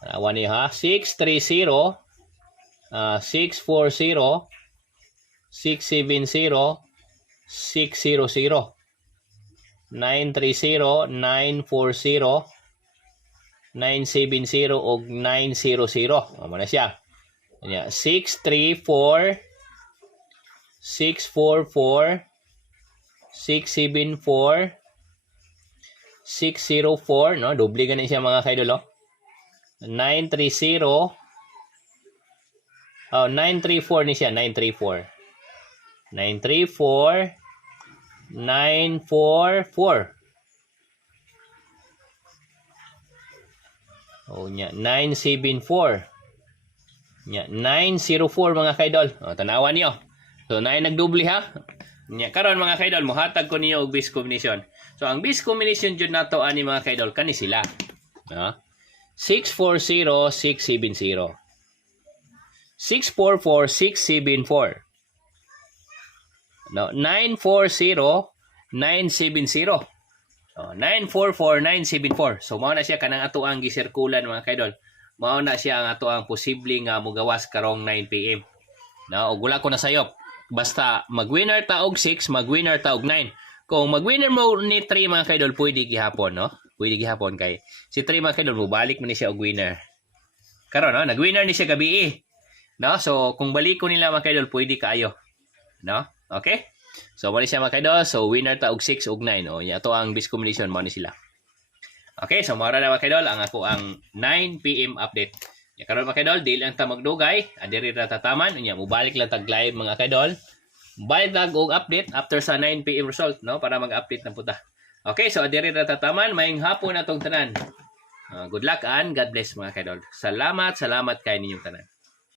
Tanawan niyo ha. 630, 640, 670, 600, 930, 940, 970 o 900. Amo na siya. 634, 644, 674, 604, no? Doble ganin siya mga kaidol, oh. 930, 934 ni siya, 934. 934, 944. Nya 974. Nya 904 mga kaidol. Tanawan niyo. So naay nagdubli ha. Nya karon mga kaidol, mohatag ko niyo og base combination. So ang base combination jud nato ani mga kaidol kani sila. 640, 670. 644, 674. No, 940, 970. 944, 974. So mao na siya kanang ato ang gisirkulan mga kaidol. Mao na siya ang ato ang posibleng mogawas karong 9 PM. No, og wala ko na sayop. Basta mag-winner ta og 6, mag-winner ta og 9. Kung mag-winner mo ni 3 mga kaidol, pwede gihapon, no? Pwede gihapon kay si 3 mga kaidol, mubalik man ni siya og winner. Karon, no? Nag-winner ni siya gabi, no? So kung balik ko nila mga kaidol, pwede kaayo. No? Okay? So mali siya mga kaidol. So winner ta og 6 og 9. O ato ang base combination mo ni sila. Okay, so mara na mga kaidol ang ako ang 9 PM update. Ya karon mga kaidol, dili lang ta magdugay, adiri ra tataman, unya mobalik lang tag live mga kaidol. Balik tag og update after sa 9 PM result, no, para mag-update na puta. Okay, so adiri ra tataman, mayong hapon na tong tanan. Good luck and God bless mga kaidol. Salamat kay ninyong tanan.